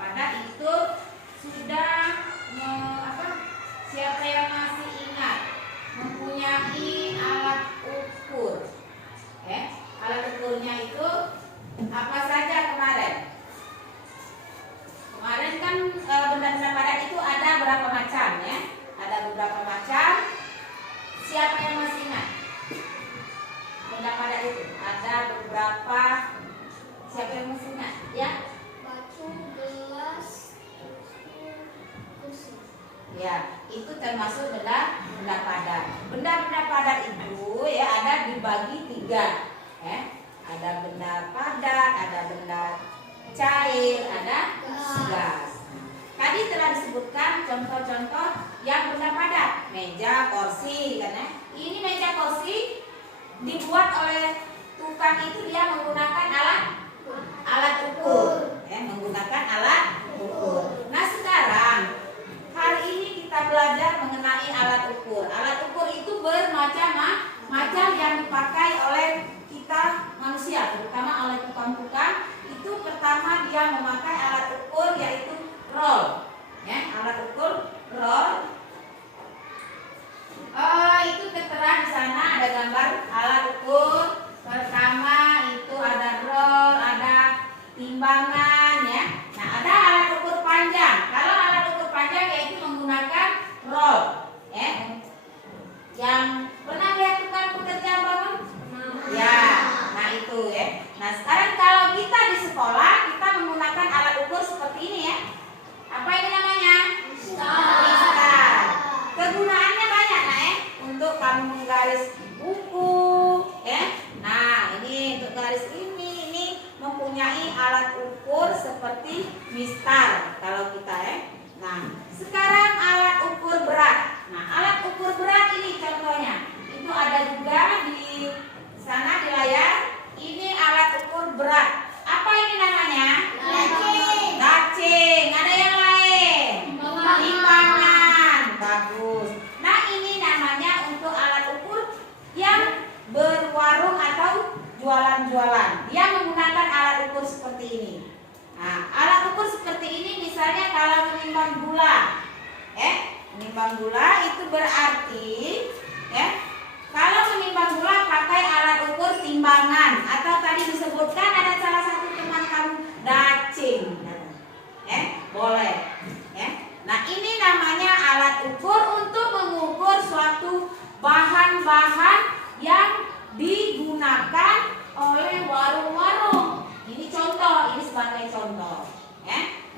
padat itu sudah siapa yang masih ingat mempunyai alat ukur? Alat ukurnya itu apa saja kemarin? Kemarin kan benda-benda padat itu ada berapa macam ya? Ada beberapa macam. Siapa yang masih ingat? Benda padat itu ada beberapa. Siapa yang masih ingat? Ya? Batu, gelas, kursi. Ya, itu termasuk benda padat. Benda-benda padat itu ya ada dibagi 3. Ada benda padat, ada benda cair, ada gas. Tadi telah disebutkan contoh-contoh yang benda padat, meja, kursi, kan ya. Ini meja kursi dibuat oleh tukang itu dia menggunakan alat ukur, menggunakan alat ukur. Nah sekarang hari ini kita belajar mengenai alat ukur. Alat ukur itu bermacam-macam yang dipakai oleh kita manusia, terutama oleh tukang-tukang. Itu pertama dia memakai alat ukur yaitu roll. Alat ukur roll. Itu tertera di sana ada gambar alat ukur. Pertama itu ada roll, ada timbangan ya. Nah, ada alat ukur panjang. Kalau alat ukur panjang yaitu menggunakan roll. Yang pernah lihat tukang pekerja bangun? Ya, nah itu ya. Nah, sekarang kalau kita di sekolah kita menggunakan alat ukur seperti ini ya. Apa ini namanya? Mistar. Kegunaannya banyak nah untuk kamu menggaris buku ya. Nah, ini untuk garis ini mempunyai alat ukur seperti mistar kalau kita ya. Nah, sekarang alat ukur berat. Nah, alat ukur berat ini contohnya. Itu ada juga di sana di layar. Ini alat ukur berat. Apa ini namanya? Gacing. Ada yang lain? Timbangan. Bagus. Nah, ini namanya untuk alat ukur yang berwarung atau jualan-jualan. Dia menggunakan alat ukur seperti ini. Nah, alat ukur seperti ini misalnya kalau menimbang gula. Menimbang gula itu berarti kalau menimbang gula pakai alat ukur timbangan atau tadi disebutkan ada salah satu teman kamu dacing. Boleh. Nah, ini namanya alat ukur untuk mengukur suatu bahan-bahan yang digunakan oleh warung-warung. Ini contoh, ini sebagai contoh.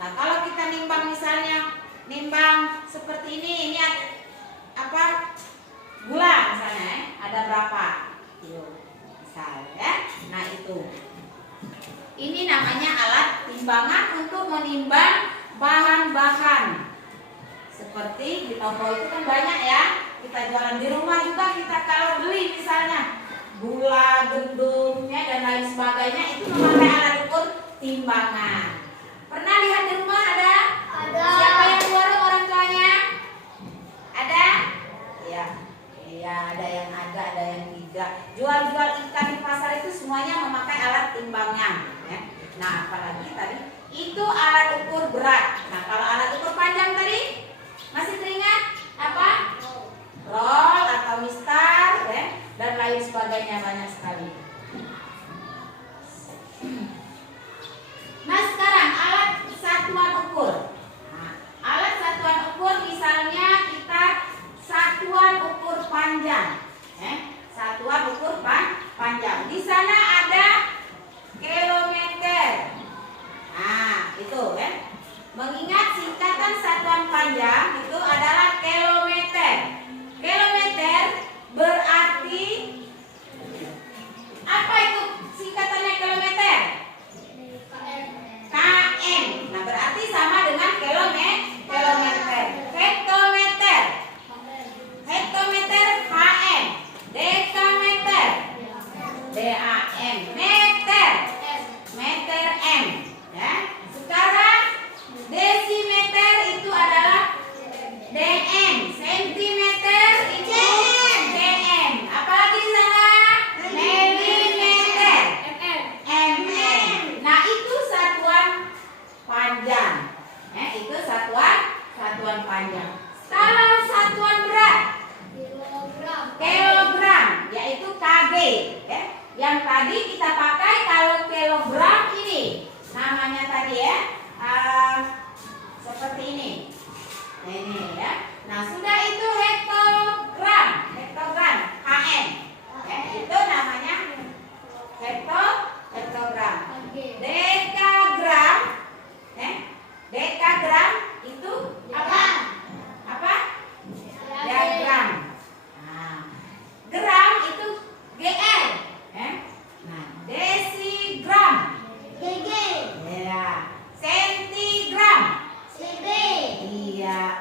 Nah, kalau kita nimbang misalnya nimbang seperti ini ada apa? Gula misalnya, ada berapa kilo misalnya. Nah, itu. Ini namanya alat timbangan untuk menimbang bahan-bahan. Seperti di toko itu kan banyak ya. Kita jualan di rumah juga kita kalau beli misalnya gula, gandumnya dan lain sebagainya itu memakai alat ukur timbangan. Pernah lihat di rumah ada? Ada. Siapa yang warung orang tuanya? Ada? Iya. Iya, ada yang ada yang tidak. Jual-jual ikan di pasar itu semuanya memakai alat timbangan ya. Nah, apalagi tadi itu alat ukur berat. Nah, kalau alat ukur panjang tadi masih teringat apa? Roll atau mistar ya, dan lain sebagainya banyak sekali. Nah, sekarang alat satuan ukur. Nah, alat satuan ukur misalnya kita satuan ukur panjang. Satuan ukur panjang. Di sana ada kilometer. Nah, itu ya. Mengingat panjang. Kalau satuan berat kilogram, yaitu kg. Yang tadi kita pakai kalau kilogram ini namanya tadi ya, seperti ini. Nah, ini ya. Nah, sudah itu hektogram, HM. Itu namanya hektogram. Dekagram, dekagram itu apa? Diagram. Nah, gram itu GR. Nah, desigram. Ya. Sentigram. Iya.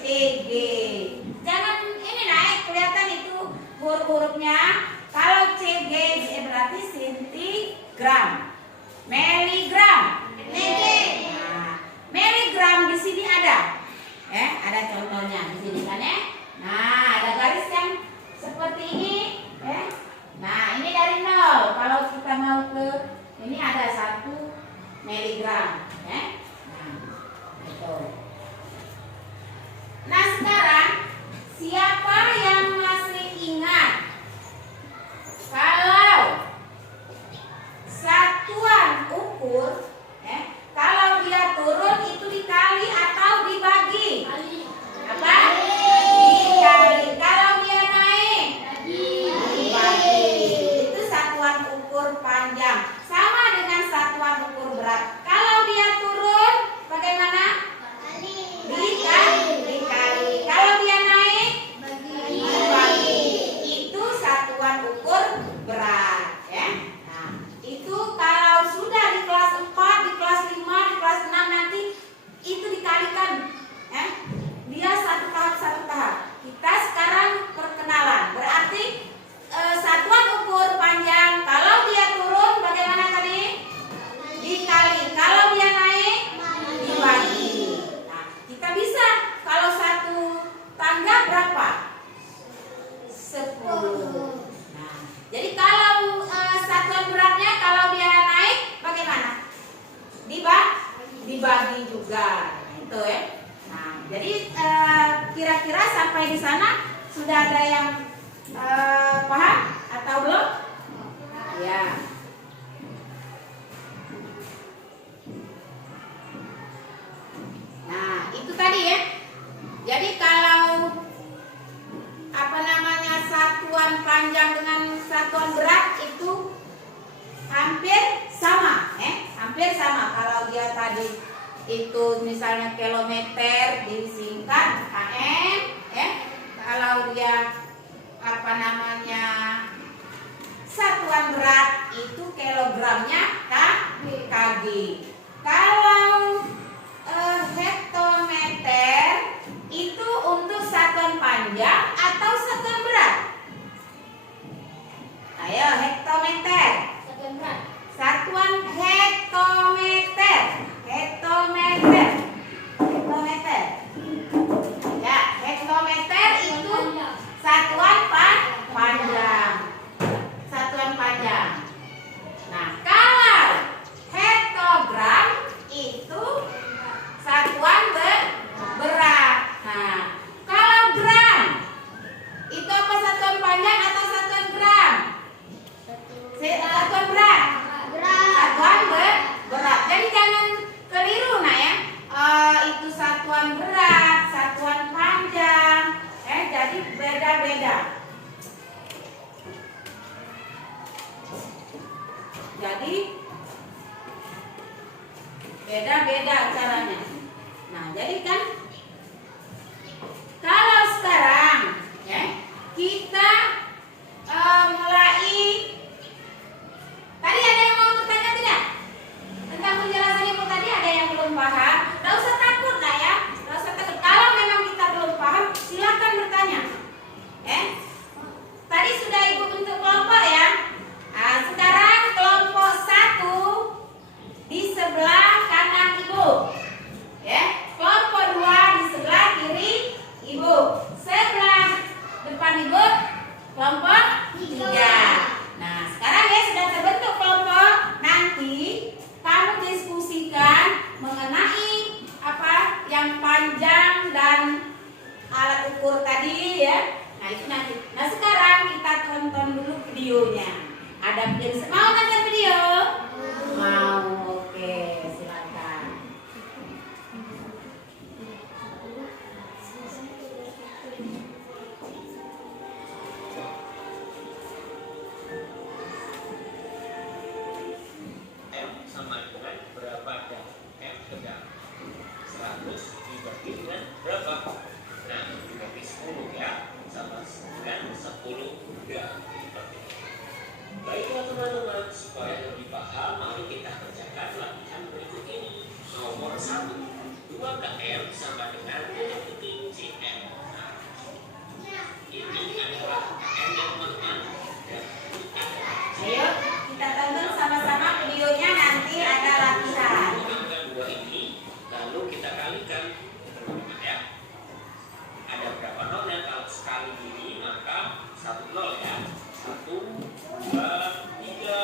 CG. Jangan ini naik kelihatan itu huruf-hurufnya. Kalau CG berarti centigram. Miligram. Nah, miligram di sini ada. Ada contohnya di sini kan ya. Nah, ada garis yang seperti ini. Nah, ini dari 0. Kalau kita mau ke ini ada 1 miligram. Nah, itu. Nah, sekarang siapa yang masih ingat kalau satuan ukur kalau dia turun itu dikali atau dibagi? Apa? Dikali. Kalau dia naik dibagi. Itu satuan ukur panjang. Sama dengan satuan ukur berat. Kalau dia turun bagaimana? Dikali. Kalau dia naik dibagi. Itu satuan ukur berat ya. Nah, itu kalau sudah di kelas 4, di kelas 5, di kelas 6 nanti itu dikalikan. Dia satu tahap. Kita sekarang perkenalan. Berarti satuan ukur panjang kalau dia turun bagaimana tadi? Dikali. Kalau dia naik dibagi. Nah, kita bisa kalau satu tangga berapa? 10. Nah, jadi kalau satuan beratnya kalau dia naik bagaimana? Dibagi juga. Nah, itu ya. Nah, jadi kira-kira sampai di sana sudah ada yang paham atau belum? Ya. Nah, itu tadi ya. Jadi kalau satuan panjang dengan satuan berat itu hampir sama, hampir sama. Kalau dia tadi itu misalnya kilometer disingkat km, kalau dia satuan berat itu kilogramnya kg. Kalau hektometer itu untuk satuan panjang atau satuan berat? Ayo, hektometer. Satuan hektometer. Ya, hektometer itu satuan panjang. Nah, kalau hektogram itu satuan berat. Nah, kalau gram itu apa, satuan panjang atau satuan gram? Satuan berat. Satuan berat. Jadi jangan keliru ya. Itu satuan berat, satuan panjang. Jadi beda-beda. Jadi beda-beda caranya. Nah, jadi kan kalau sekarang kita mulai. Tadi ada yang mau bertanya tidak? Tentang penjelasan ibu tadi ada yang belum paham? Tidak usah takut lah ya. Tidak usah takut. Kalau memang kita belum paham, silakan bertanya. Tadi sudah ibu bentuk kelompok ya. Nah, sekarang kelompok 1 di sebelah kanan ibu. Kelompok 2 di sebelah kiri ibu. ya. Nah itu nanti. Nah sekarang kita tonton dulu videonya. Ada yang mau nonton video? Mau, oke, silakan. M sama dengan berapa dan M tegang 100 dibagi dengan berapa? Nah, dibagi 10 ya, sama dengan 10 ya. Baiklah teman-teman, supaya lebih paham, mari kita kerjakan latihan berikut ini. Nomor 1, 2 km sama dengan titik cm. Nah, ini adalah M yang teman-teman. Ayo kita tonton sama-sama videonya, nanti ada latihan. Dua ini, lalu kita kalikan, ya. Ada berapa nolnya? Kalau sekali ini maka 1 nol ya. 1, 2, 3,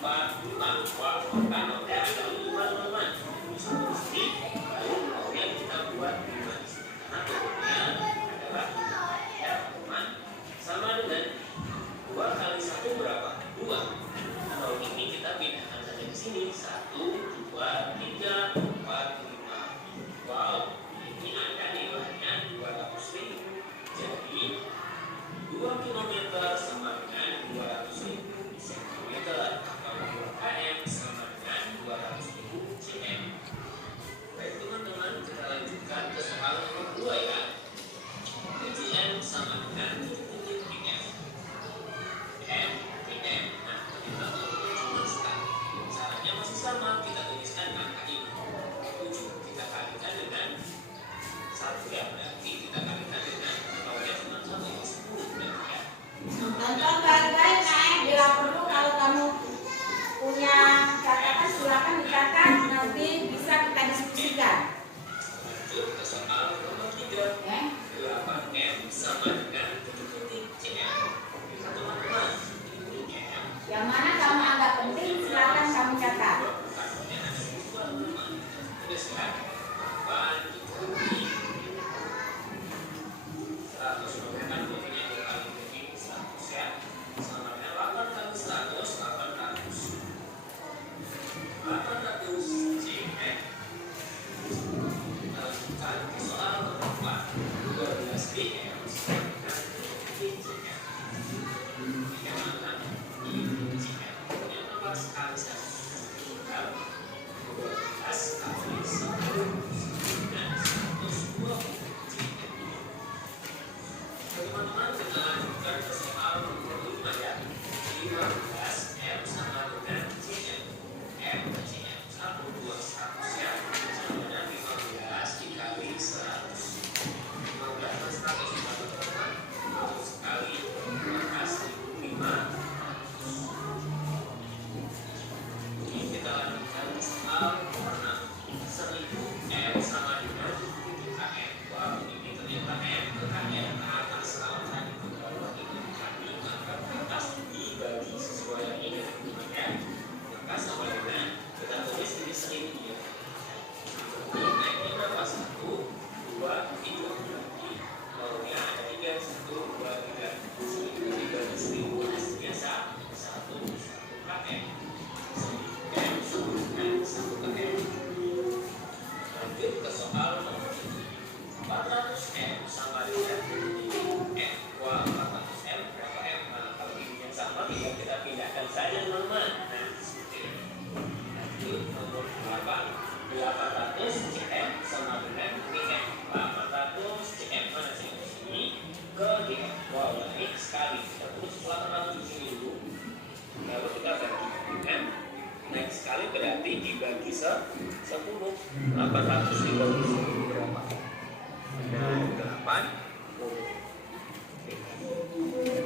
4, 5. Wah, maka nolnya ada 5 teman-teman. Satu di sini, lalu nolnya kita buat 5 di sini. Karena bentuknya adalah ya teman, sama dengan 2 kali 1 berapa? 2. Nol ini kita pindahkan saja di sini. 1, 2, 3, 4, 5. Wow, ini ada nilainya 200.000. Jadi 2 km sama dengan 200.000 cm atau 2 km sama dengan 200.000 cm. Baik teman-teman, kita lanjutkan ke soal nomor 2 ya. 7M sama dengan 7 pm. M, pm. Nah, kita tuliskan. Caranya masih sama, kita tuliskan angka ini. 7 kita kalikan dengan 1 ya, berarti kita kalikan dengan nolnya cuma 1, 10 berarti ya. Tonton baik-baik Naik, bila perlu kalau kamu punya catatan silakan dicatat, nanti bisa kita diskusikan. Lanjut ke soal nomor 3. Oke. 8M sama dengan 7 cm. Bisa teman-teman, 7 cm. Yang mana kamu anggap penting silakan kamu catat. Bukannya ada 2 teman. Tulis ya. 8 dikurangi 100 bukan buktinya 2 kali bagi 100 ya. Sama dengan 8 kali 100, 800. 800 cm. Lanjutkan ke soal nomor 4. 12 dm sama dengan 7 cm. Yang mana? 7 cm. Yang 14 kali 1. Tinggal 12 kali 10 dengan 120 cm. Teman-teman, kita lanjutkan ke soal nomor 5 ya. 15 M sama dengan cm. M dan cm 1, 2, 100 ya. Sama dengan 15 dikali 100. 15 dan 100 sama teman-teman. 100 kali 15, 500. Ini kita lanjutkan ke soal nomor 6. 1000 M sama dengan 7 km. Wah, ini ternyata M ke km ke atas. Kalau tadi ke bawah ini kami, maka ke atas dibagi sesuai yang ini ya. Maka sama dengan kita tulis ini 1000 ya. Ini naiknya berapa? 1, 2, 3. Berarti nolnya ada 3, 1, 2, 3. 1000 dibagi 1000 hasilnya 1 km. 1000 M sama dengan 1 km. Lanjut ke soal nomor 7. 400 M sama dengan M. Wah, 400 M berapa M? Nah, kalau ini yang sama kita pindahkan saja teman-teman. Nah, seperti ini. Lanjut nomor 8. 800 cm sama dengan dm. 800 cm mana sih di sini ke dm. Wow, naik sekali. Kita tulis 800 di sini dulu. Lalu kita bagi dengan naik sekali berarti dibagi 10. 800 dibagi 10 berapa? 80.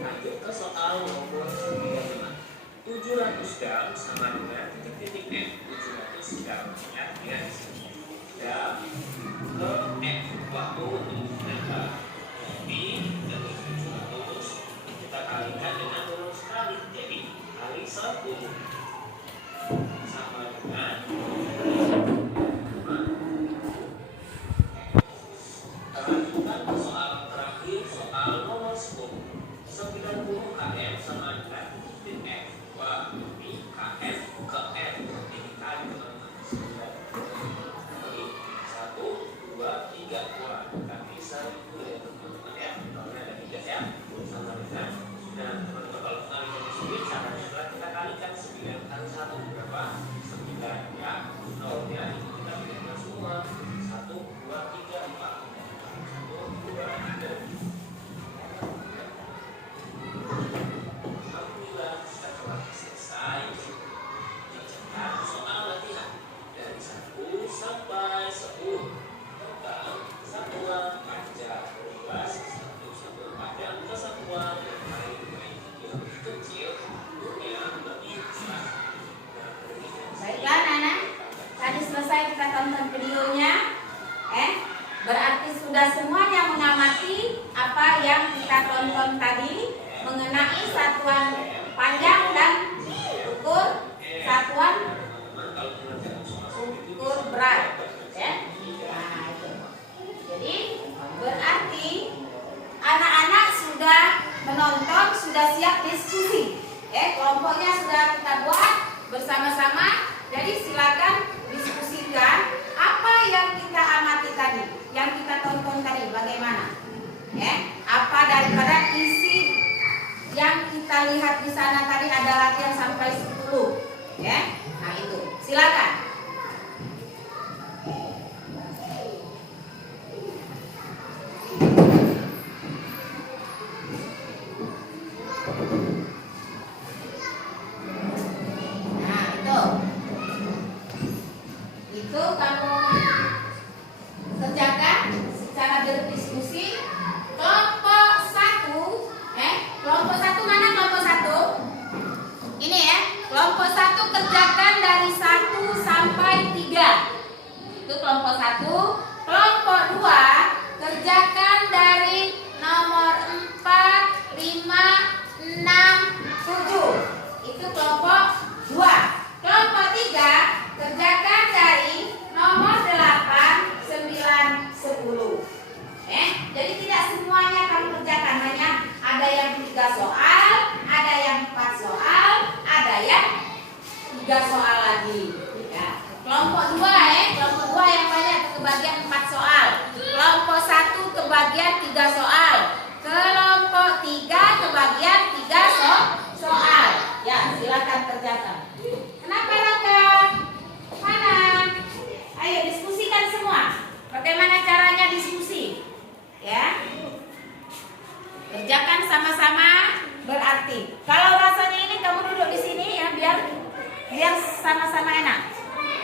Lanjut ke soal nomor 9. 700 gram sama dengan titik M. 700 gram ya, ya di sini. Gram ke M. Waktu nambah. Jadi dari 700 kita kalikan dengan turun sekali. Jadi kali 10 sama dengan lanjutkan ke soal terakhir, soal videonya. Berarti sudah semuanya mengamati apa yang kita tonton tadi mengenai satuan panjang dan ukur satuan ukur berat. Nah, itu. Jadi berarti anak-anak sudah menonton, sudah siap diskusi. Kelompoknya sudah kita buat bersama-sama. Jadi silakan diskusikan apa yang kita amati tadi, yang kita tonton tadi, bagaimana? Apa daripada isi yang kita lihat di sana tadi, ada latihan sampai 10. Nah itu, silakan. Itu kamu kerjakan secara berdiskusi. Kelompok 1, kelompok 1 mana kelompok 1? Ini kelompok 1 kerjakan dari 1 sampai 3. Itu kelompok 1. Kelompok 2 kerjakan dari nomor 4, 5, 6, 7. Itu kelompok 2. Kelompok 3 kerjakan dari nomor 8, 9, 10. Jadi tidak semuanya kamu kerjakan, hanya ada yang 3 soal, ada yang 4 soal, ada yang 3 soal lagi. Kelompok 2 kelompok 2 yang banyak kebagian 4 soal. Kelompok 1 kebagian 3 soal. Kelompok 3 kebagian 3 soal. Ya, silakan kerjakan. Kenapa Raka? Mana? Ayo diskusikan semua. Bagaimana caranya diskusi? Kerjakan sama-sama berarti. Kalau rasanya ini kamu duduk di sini ya, biar sama-sama enak.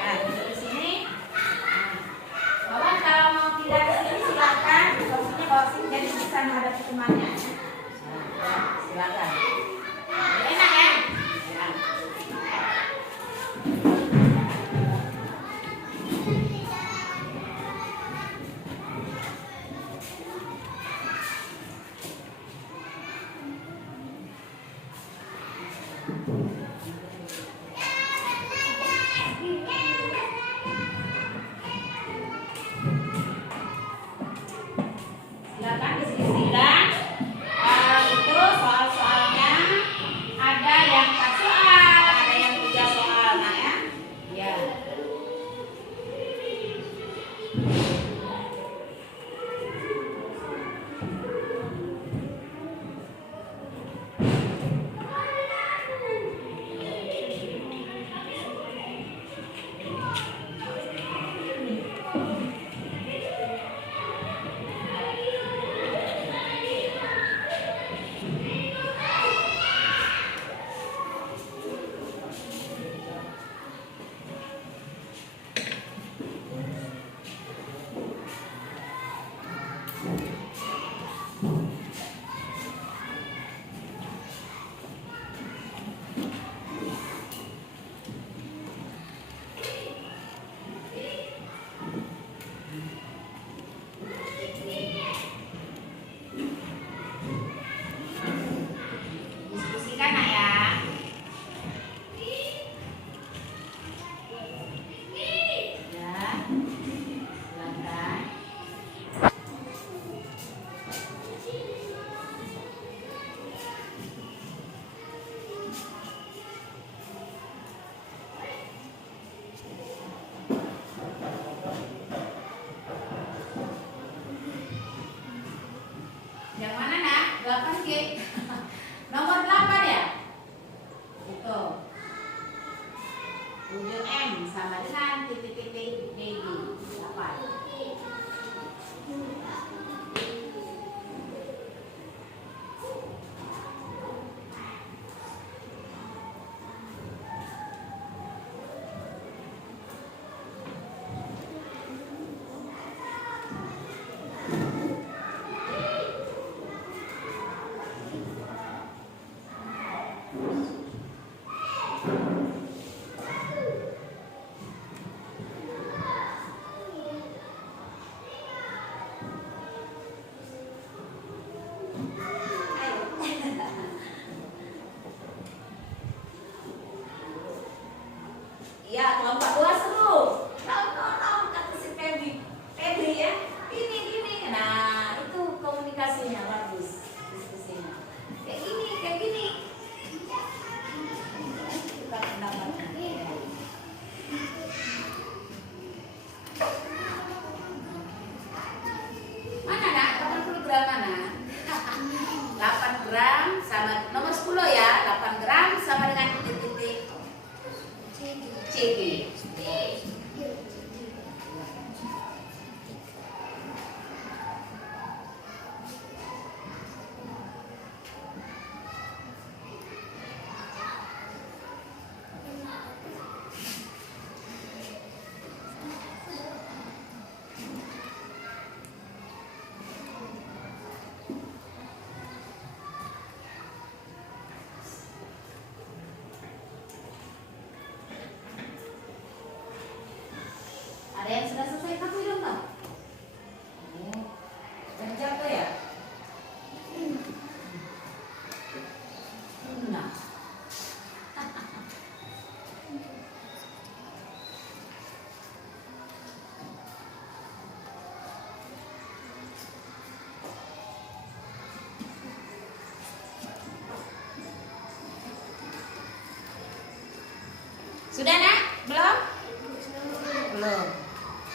Nah, duduk di sini. Bapak kalau mau tidak di sini silakan. Bawa sini jadi bisa menghadap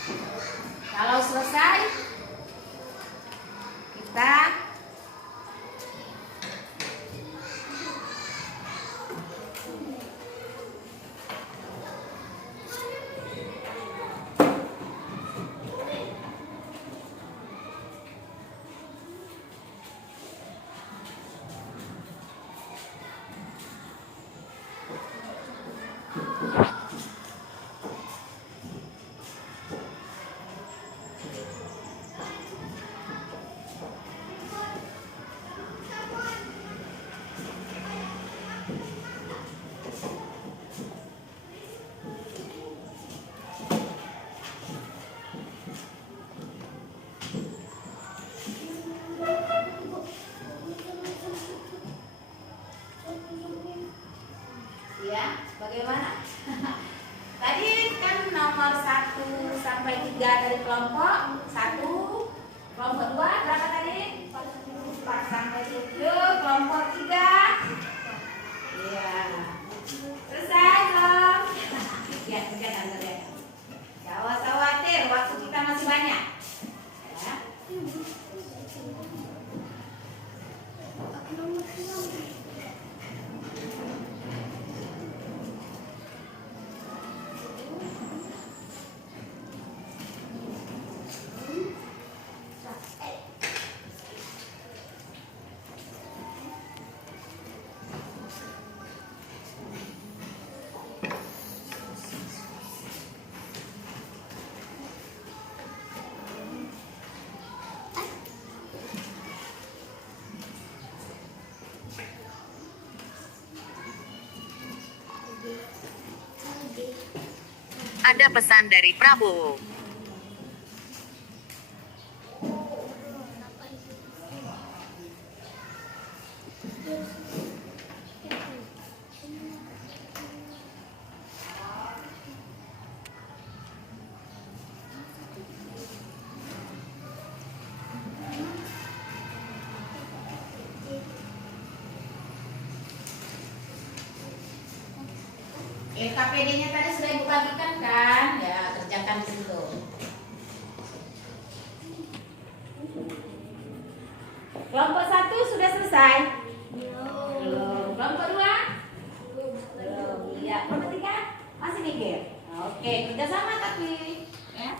Kalau selesai, kita ya, bagaimana? Tadi kan nomor 1 sampai 3 dari kelompok 1, kelompok 2 berapa tadi? 4 sampai 7, kelompok 3. Iya. Selesai belum? Ya, kerjakan. Jangan usah khawatir, waktu kita masih banyak. Ya. Ada pesan dari Prabowo. KPD-nya tadi sudah Ibu bagikan kan? Ya, kerjakan di situ. Kelompok 1 sudah selesai? Belum. Kelompok 2? Belum. Iya. Kelompok 3? Masih mikir? Oke, kerjasama tapi ya.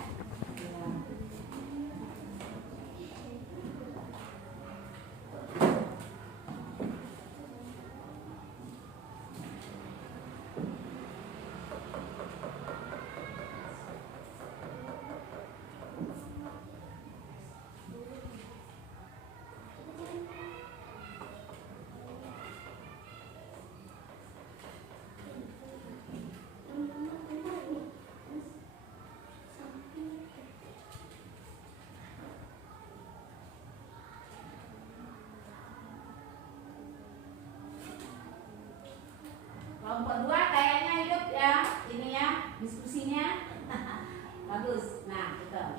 Kelompok 2 kayaknya hidup ya, ini ya, diskusinya. Bagus. Nah, betul.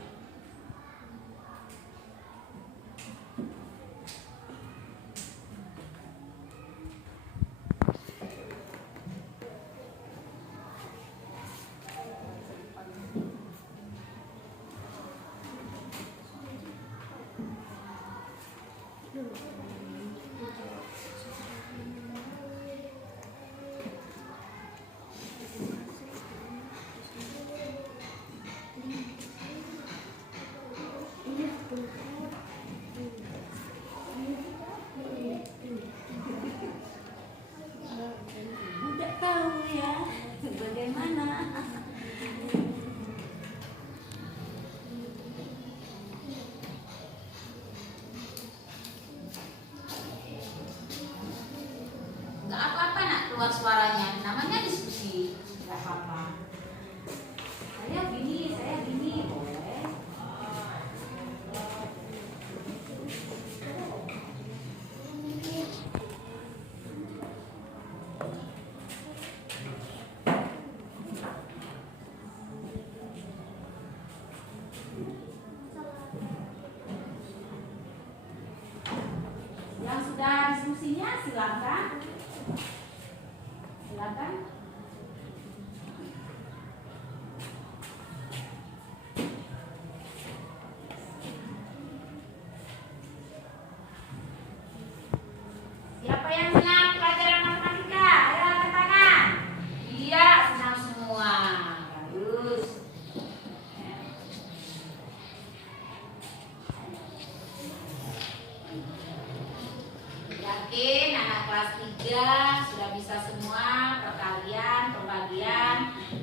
sudah bisa semua perkalian, pembagian.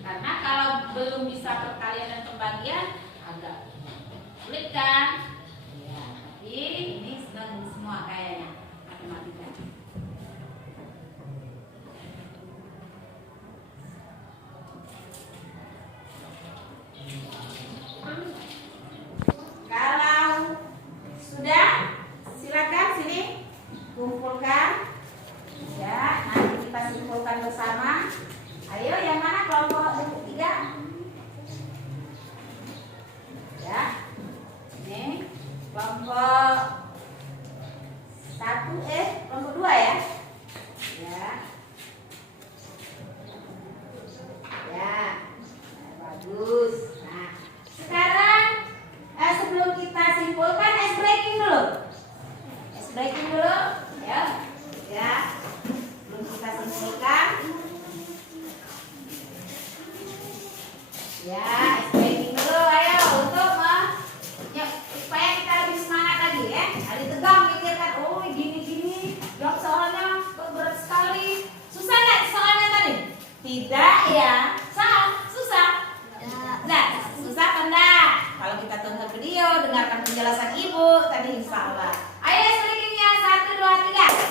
Karena kalau belum bisa perkalian dan pembagian agak sulit kan? Ya, tapi ini sudah semua kayaknya matematika. Kalau sudah, silakan sini kumpulkan. Ya, nanti kita simpulkan bersama. Ayo, yang mana kelompok 3? Ya, ini kelompok 1, kelompok 2 ya. Ya, ya, bagus. Nah, sekarang sebelum kita simpulkan, ice breaking dulu. Ice breaking dulu, ya. Ya, belum kita simpulkan. Ya, ice breaking dulu, ayo untuk supaya kita lebih semangat lagi ya. Hari tegang mikirkan, oh gini-gini, jawab soalnya kok berat sekali. Susah nggak soalnya tadi? Tidak ya, susah. Nah, susah kan enggak? Kalau kita tonton video, dengarkan penjelasan ibu tadi insya Allah. Ayo ice breakingnya 1, 2, 3.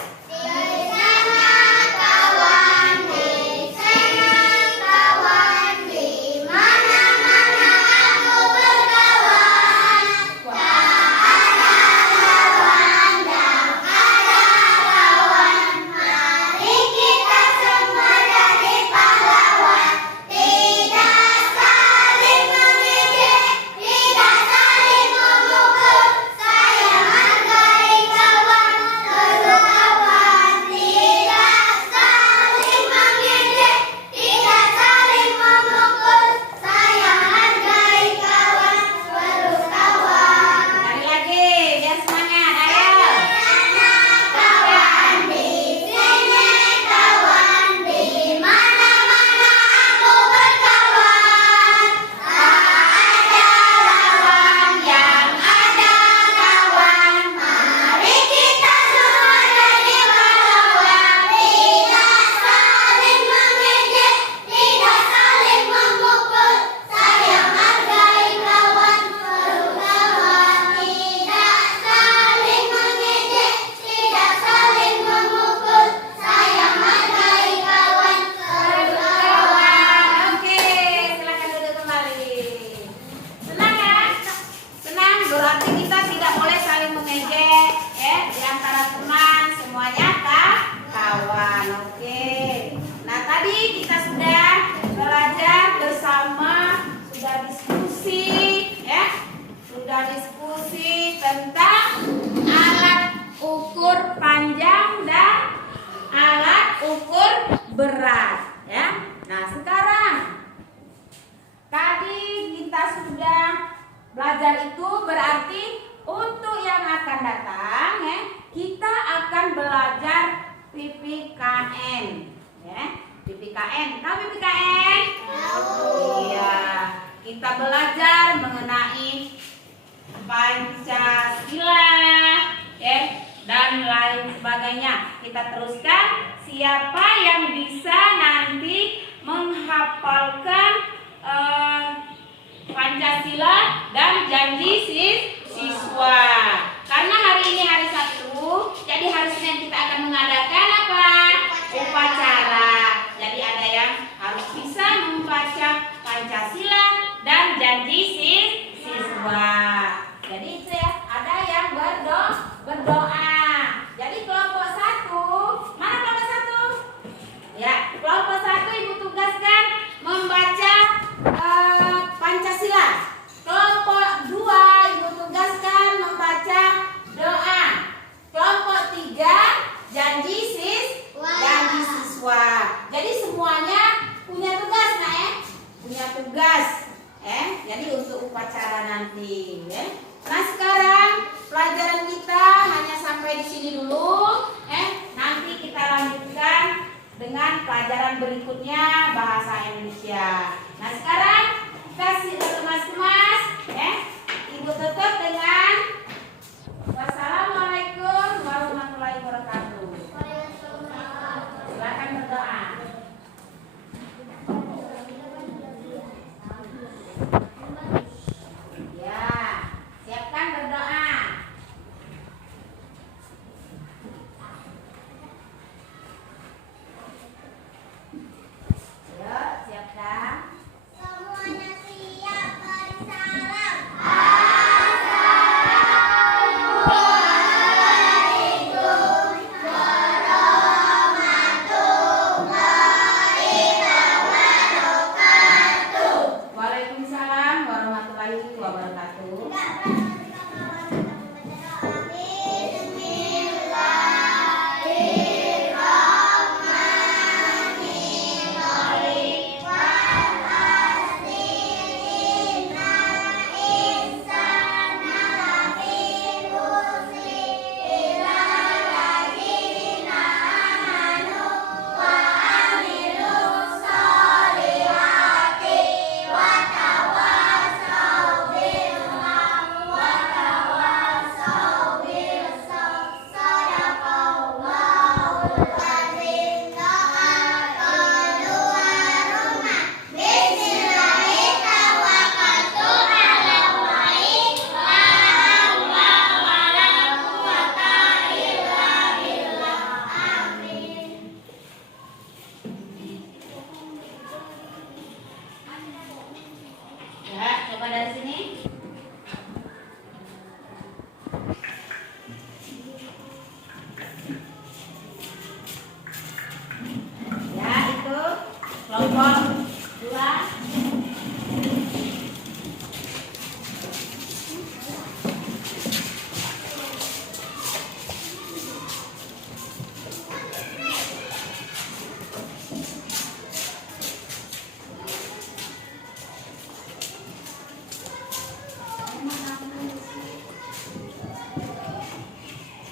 Berat ya. Nah, sekarang tadi kita sudah belajar itu berarti untuk yang akan datang ya, kita akan belajar PPKN ya. PPKN, tahu PPKN? Iya, kita belajar mengenai Pancasila ya dan lain sebagainya. Kita teruskan. Siapa yang bisa nanti menghafalkan Pancasila dan janji siswa? Karena hari ini hari Sabtu, jadi hari Senin kita akan mengadakan apa? Upacara. Jadi ada yang harus bisa membaca Pancasila dan janji siswa. Jadi itu ya, ada yang berdoa. Jadi kelompok 1, mana kelompok 1? Ya, kelompok 1 ibu tugaskan membaca Pancasila. Kelompok 2 ibu tugaskan membaca doa. Kelompok 3 janji siswa. Jadi semuanya punya tugas, nah ya, punya tugas. Jadi untuk upacara nanti. Nah sekarang pelajaran kita hanya sampai di sini dulu. Nanti kita lanjutkan dengan pelajaran berikutnya bahasa Indonesia. Nah sekarang kasih kemas-kemas